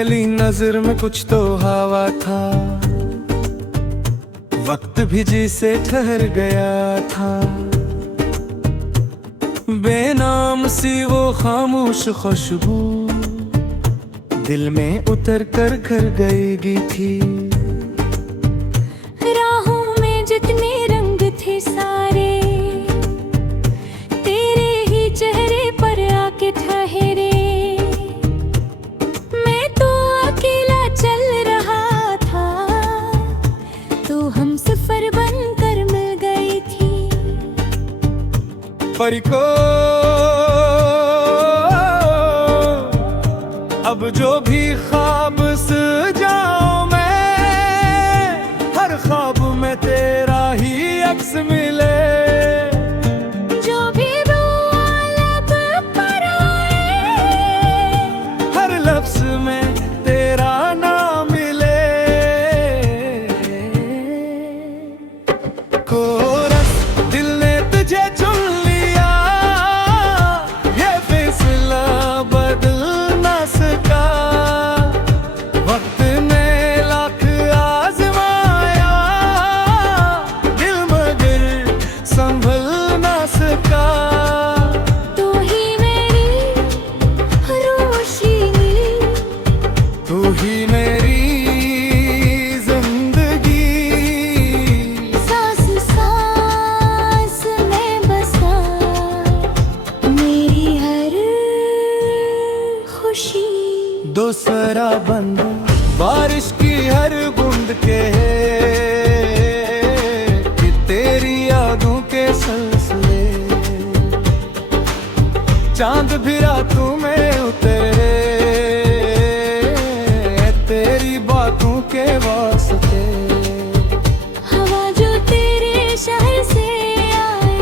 पहली नजर में कुछ तो हवा था, वक्त भी जी से ठहर गया था। बेनाम सी वो खामोश खुशबू दिल में उतर कर घर गई थी। राहों में जितने रंग थे सारे तेरे ही चेहरे पर आके ठहरे। मैं तो अकेला चल रहा था, तो हम सफर बनकर मिल गई थी। परी को अब जो भी ख्वाब सजाऊं मैं, हर ख्वाब में तेरा ही अक्स मिले। जो भी लब पर आए, हर लफ्ज में तेरा नाम मिले। कोरस दिल ने तुझे चुन लिया, ये फैसला बदल ना सका। वक्त ने लाख आजमाया, दिल मगर संभल ना सका। तू ही मेरी रोशनी, तू ही मेरी जिंदगी, सांस सांस में बसा मेरी हर खुशी। दोसरा बंद बारिश की हर बूंद के कि तेरी यादों के सिलसिले। चांद भी रातों में उतरे तेरी बातों के वास्ते। हवा जो तेरे शहर से आए,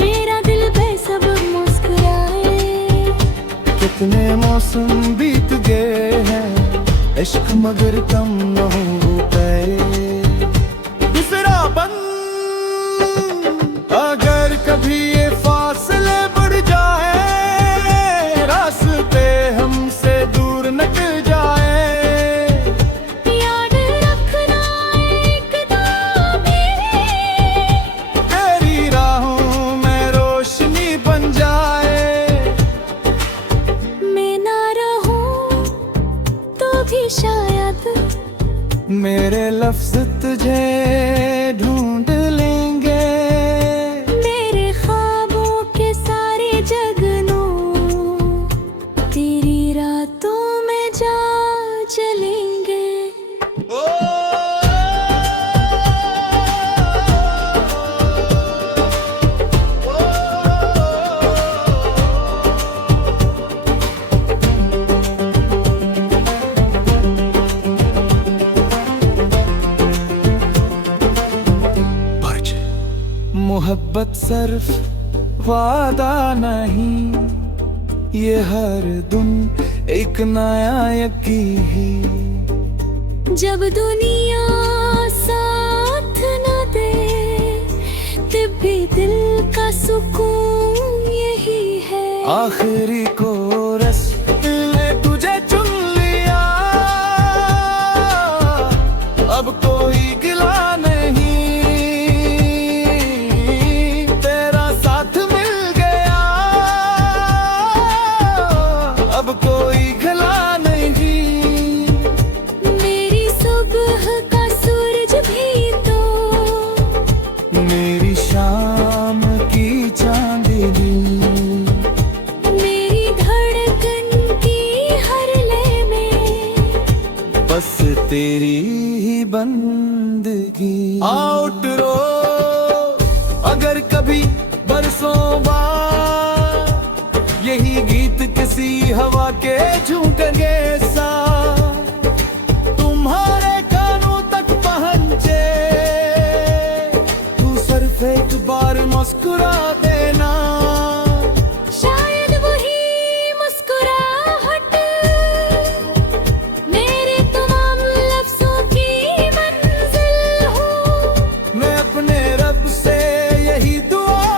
मेरा दिल बेसब्र मुस्कुराए। कितने मौसम बीत गए हैं, इश्क मगर कम न हो गए। दूसरा बंद अगर कभी ये फासले बढ़ जाए, रास्ते हमसे दूर निकल जाए। याद रखना एक दामे, तेरी राहों में रोशनी बन जाए। मैं ना रहूं तो भी शायद मेरे लफ्ज तुझे ढूंढ लेंगे। मेरे ख्वाबों के सारे जगनों तेरी रातों में जा चलेंगे। मोहब्बत सिर्फ वादा नहीं, ये हर दिन एक नया यकीन है। जब दुनिया साथ न दे, तब भी दिल का सुकून यही है। आखिरी कोरस ने तुझे चुन लिया, अब कोई गिला नहीं। तेरा साथ मिल गया, अब कोई गिला नहीं। मेरी सुबह का सूरज भी तो, मेरी शाम की चांदनी, मेरी धड़कन की हर लय में बस तेरी ही बंदगी। आउट रो अगर कभी बरसों बाद यही गीत किसी हवा के झोंके सा तुम्हारे कानों तक पहुंचे, तू सिर्फ एक बार मुस्कुरा देना। शायद वही मुस्कुराहट मेरे तमाम लफ्जों की मंजिल हो। मैं अपने रब से यही दुआ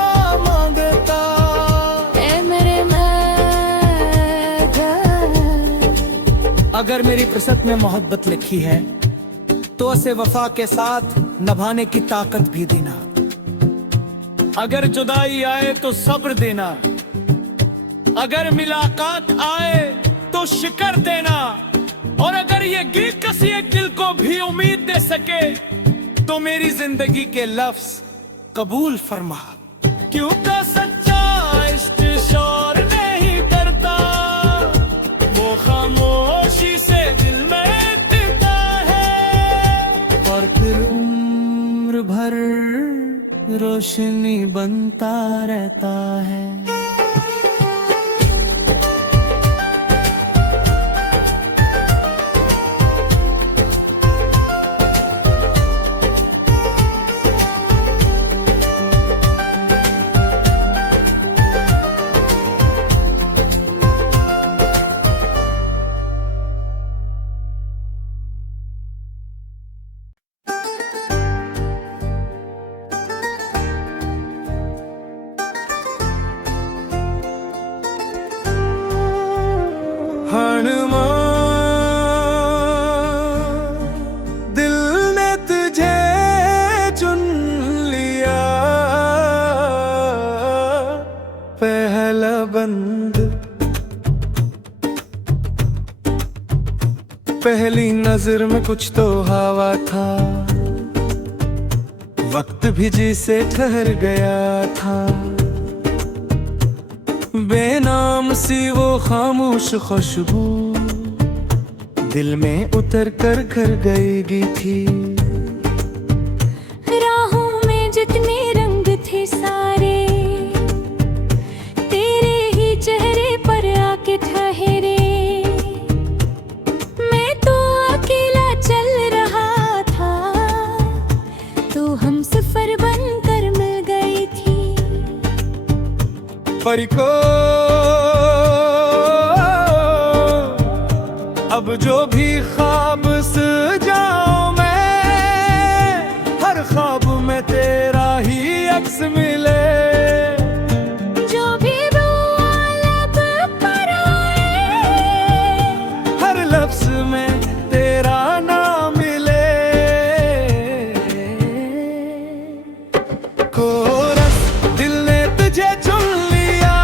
मांगता, ऐ मेरे मैं मेरी किस्मत में मोहब्बत लिखी है तो उसे वफा के साथ निभाने की ताकत भी देना। अगर जुदाई आए तो सब्र देना, अगर मुलाकात आए तो शिकर देना, और अगर ये गीत किसी एक दिल को भी उम्मीद दे सके तो मेरी जिंदगी के लफ्ज कबूल फरमा। क्योंकि सच्चा इश्क शोर नहीं करता, वो खामोशी से दिल में टिकता है और फिर उम्र भर रोशनी बनता रहता है। दिल ने तुझे चुन लिया, पहला बंद पहली नजर में कुछ तो हवा था, वक्त भी जी से ठहर गया था। बेनाम सी वो खामोश खुशबू दिल में उतर कर घर गई थी। राहों में जितने रंग थे सारे तेरे ही चेहरे पर आके ठहरे। मैं तो अकेला चल रहा था, तो हम सफर बनकर मिल गई थी। परी को अब जो भी ख्वाब सजाऊं मैं, हर ख्वाब में तेरा ही अक्स मिले। जो भी लब पर आए, हर लफ्ज में तेरा नाम मिले। कोरस दिल ने तुझे चुन लिया,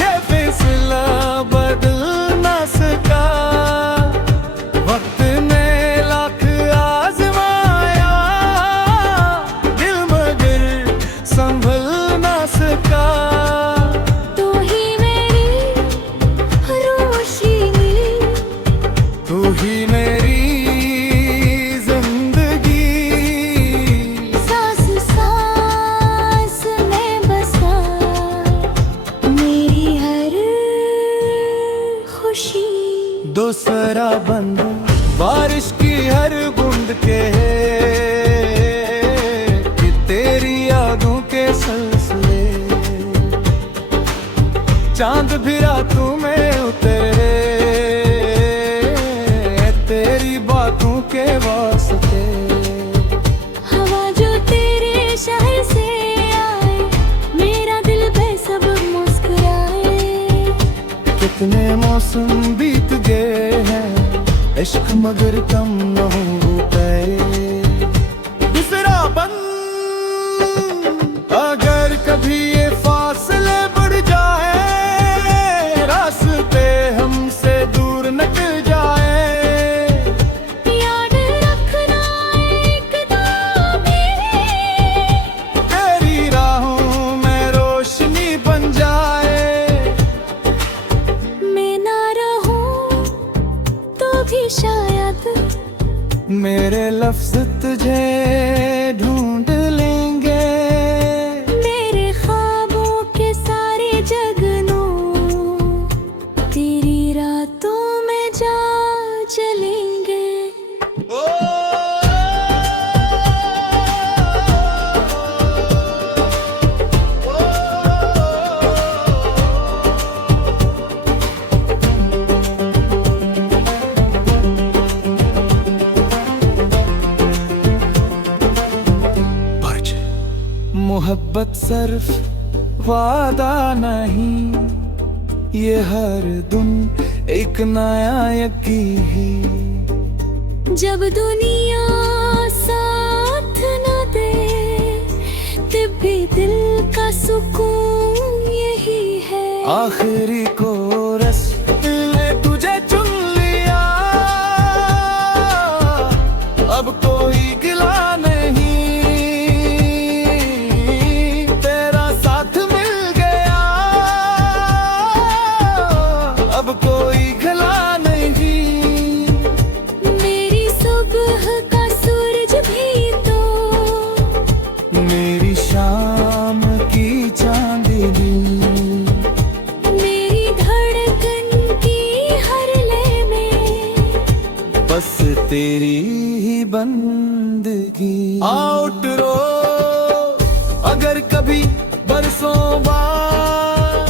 ये फैसला बदल ना सका। वक्त ने लाख आजमाया, दिल मगर संभल ना सका। तू ही मेरी रोशनी, तू ही मेरी जिंदगी, सांस सांस में बसा मेरी हर खुशी। दूसरा बंद बारिश की हर बूंद के कि तेरी यादों के सिलसिले। चांद भी रातों में उतरे तेरी बातों के वास्ते। हवा जो तेरे शहर से आए, मेरा दिल बेसब्र मुस्कुराए। कितने मौसम बीत गए हैं, इश्क मगर कम न हो गए। दूसरा बंद अगर कभी ये फासले बढ़ जाए, रास्ते हमसे दूर निकल जाए। याद रखना एक दामी, तेरी राहों में रोशनी बन जाए। मैं ना रहूं तो भी शायद मेरे लफ्ज तुझे ढूंढ लेंगे। मेरे ख्वाबों के सारे जगनों तेरी रातों में जा चलेंगे। मोहब्बत सिर्फ वादा नहीं, ये हर एक नया यकीन। जब दुनिया साथ न दे तब भी दिल का सुकून यही है। आखिरी कोरस ने तुझे चुन लिया, अब कोई गिला नहीं, तेरा साथ मिल गया, अब कोई गिला नहीं। मेरी सुबह का सूरज भी तो, मेरी शाम की चांदनी, मेरी धड़कन की हर ले में बस तेरी ही बंदगी। आउट रो अगर कभी बरसों बाद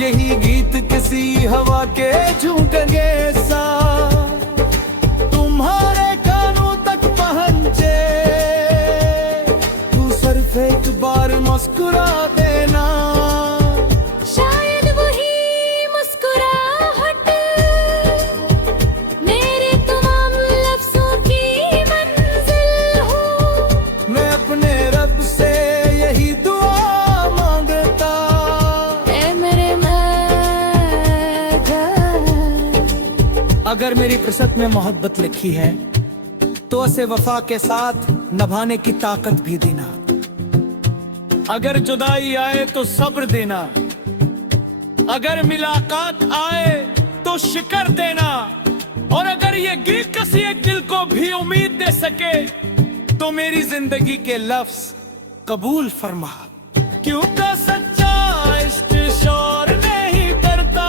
यही गीत किसी हवा के झोंके सा तुम्हारे कानों तक पहुंचे, तू सिर्फ एक बार मुस्कुरा देना। शायद वही मुस्कुराहट मेरे तमाम लफ्जों की मंजिल हो। मैं अपने रब से यही दुआ मांगता, ऐ मेरे महबूब। अगर मेरी किस्मत में मोहब्बत लिखी है तो उसे वफा के साथ निभाने की ताकत भी देना। अगर जुदाई आए तो सब्र देना, अगर मुलाकात आए तो शिकर देना, और अगर ये गीत किसी एक दिल को भी उम्मीद दे सके तो मेरी जिंदगी के लफ्ज कबूल फरमा। क्योंकि सच्चा इश्क शोर नहीं करता,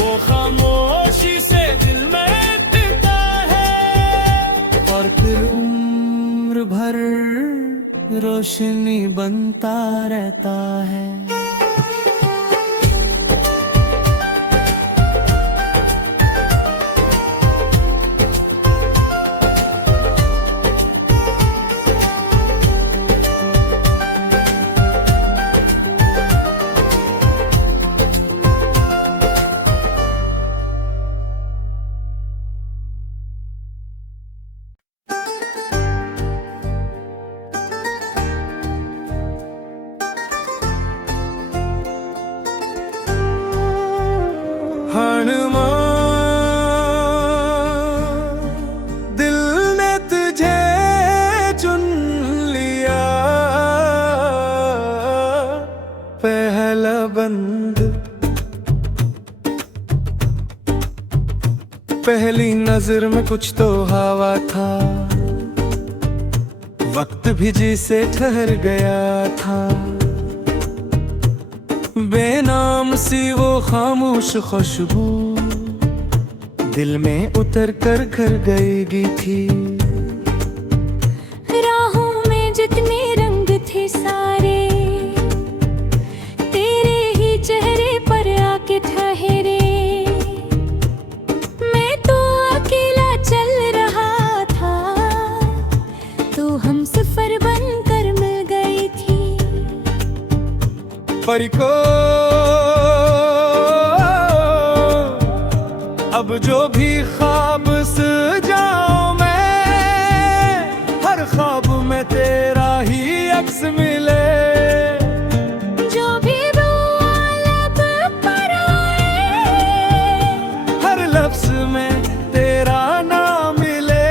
वो खामोशी से दिल में टिकता है, और फिर उम्र भर रोशनी बनता रहता है। दिल ने तुझे चुन लिया, पहला बंद पहली नजर में कुछ तो हवा था, वक्त भी जी से ठहर गया था। बेनाम सी वो खामोश खुशबू दिल में उतर कर घर गई थी। राहों में जितने रंग थे सारे तेरे ही चेहरे पर आके ठहरे। मैं तो अकेला चल रहा था, तू हमसफर बनकर मिल गई थी। परी को अब जो भी ख्वाब सजाऊं मैं, हर ख्वाब में तेरा ही अक्स मिले। जो भी लब पर आए, हर लफ्ज में तेरा नाम मिले।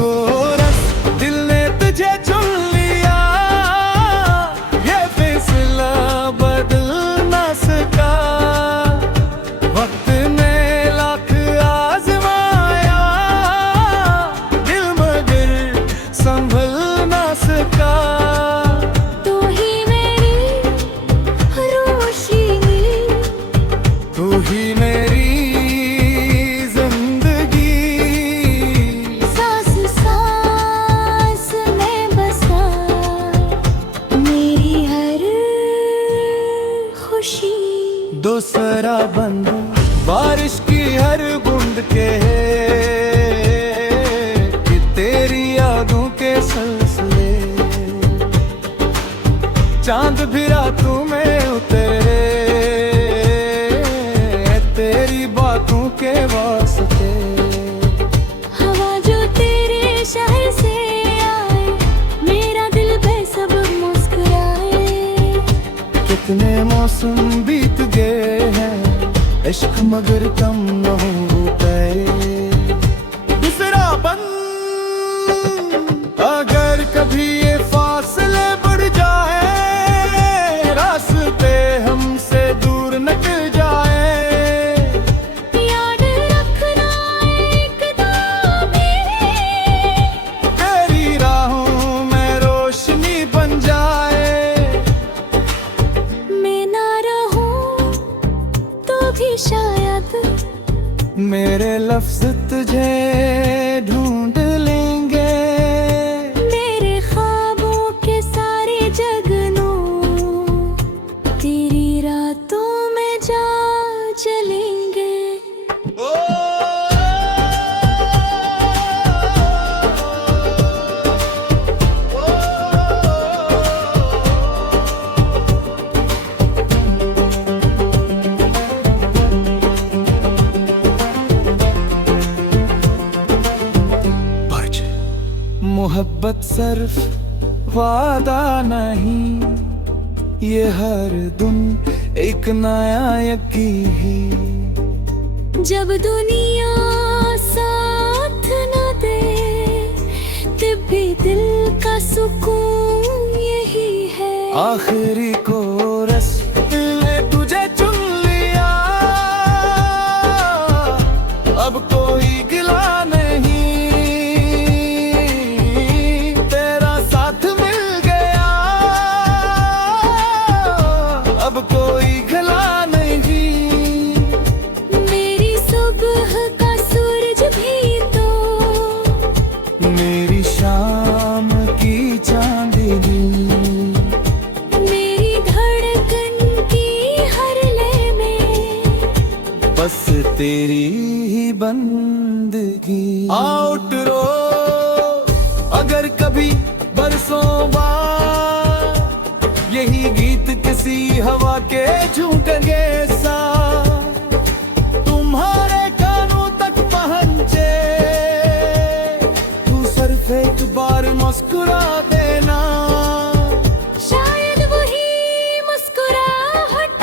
कोरस दिल ने तुझे चुन लिया, ये फैसला बदल ना सका। वक्त ने लाख आजमाया, दिल मगर संभल ना सका। तू ही मेरी रोशनी, तू ही मेरी जिंदगी, सांस सांस में बसा मेरी हर खुशी। दूसरा बंद बारिश की हर बूंद के कि तेरी यादों के सिलसिले, चांद भी रातों में उतरे। बातों के वास्ते। हवा जो तेरे शहर से आए, मेरा दिल बेसब मुस्कुराए। कितने मौसम बीत गए हैं इश्क मगर कम न होते। दूसरा बंद अगर कभी ये फासले बढ़ जाए, रास्ते हमसे दूर निकल जाए। याद रखना एक तेरी राहों में रोशनी बन जाए। मैं ना रहूं तो भी शायद मेरे लफ्ज तुझे ढूंढ लेंगे। मेरे ख्वाबों के सारे जगनों तेरी रातों में जा चलेंगे। मोहब्बत सिर्फ वादा नहीं, ये हर दिन एक नया यकीन। जब दुनिया साथ न दे, तब भी दिल का सुकून यही है। आखिरी कोरस ने तुझे चुन लिया, अब कोई गिला नहीं। तेरा साथ मिल गया, अब कोई गिला नहीं। मेरी सुबह का सूरज भी तो, मेरी शाम की चांदनी, मेरी धड़कन की हर लय में बस तेरी ही बंदगी। आउट रो अगर कभी बरसों बाद यही गीत किसी हवा के झोंके सा तुम्हारे कानों तक पहुंचे, तू सिर्फ एक बार मुस्कुरा देना। शायद वही मुस्कुराहट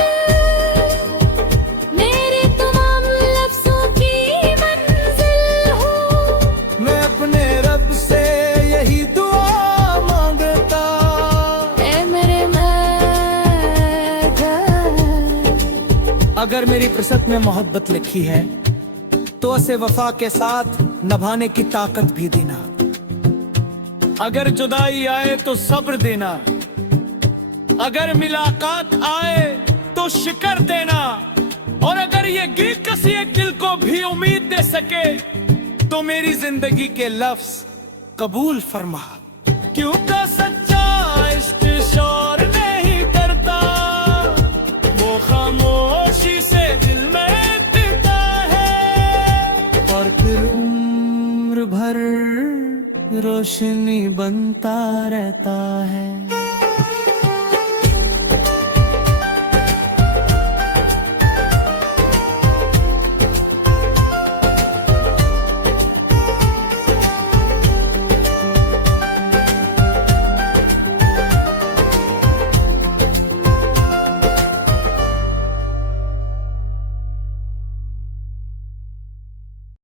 मेरे तमाम लफ्जों की मंजिल हो। मैं अपने रब से यही दुआ मांगता, ऐ मेरे अगर मेरी किस्मत में मोहब्बत लिखी है तो उसे वफा के साथ निभाने की ताकत भी देना। अगर जुदाई आए तो सब्र देना, अगर मुलाकात आए तो शिकर देना। और अगर ये गीत किसी एक दिल को भी उम्मीद दे सके तो मेरी जिंदगी के लफ्ज कबूल फरमा। क्योंकि सच्चा इश्क शोर नहीं करता, वो खामोशी से दिल में टिकता है और फिर उम्र भर रोशनी बनता रहता है।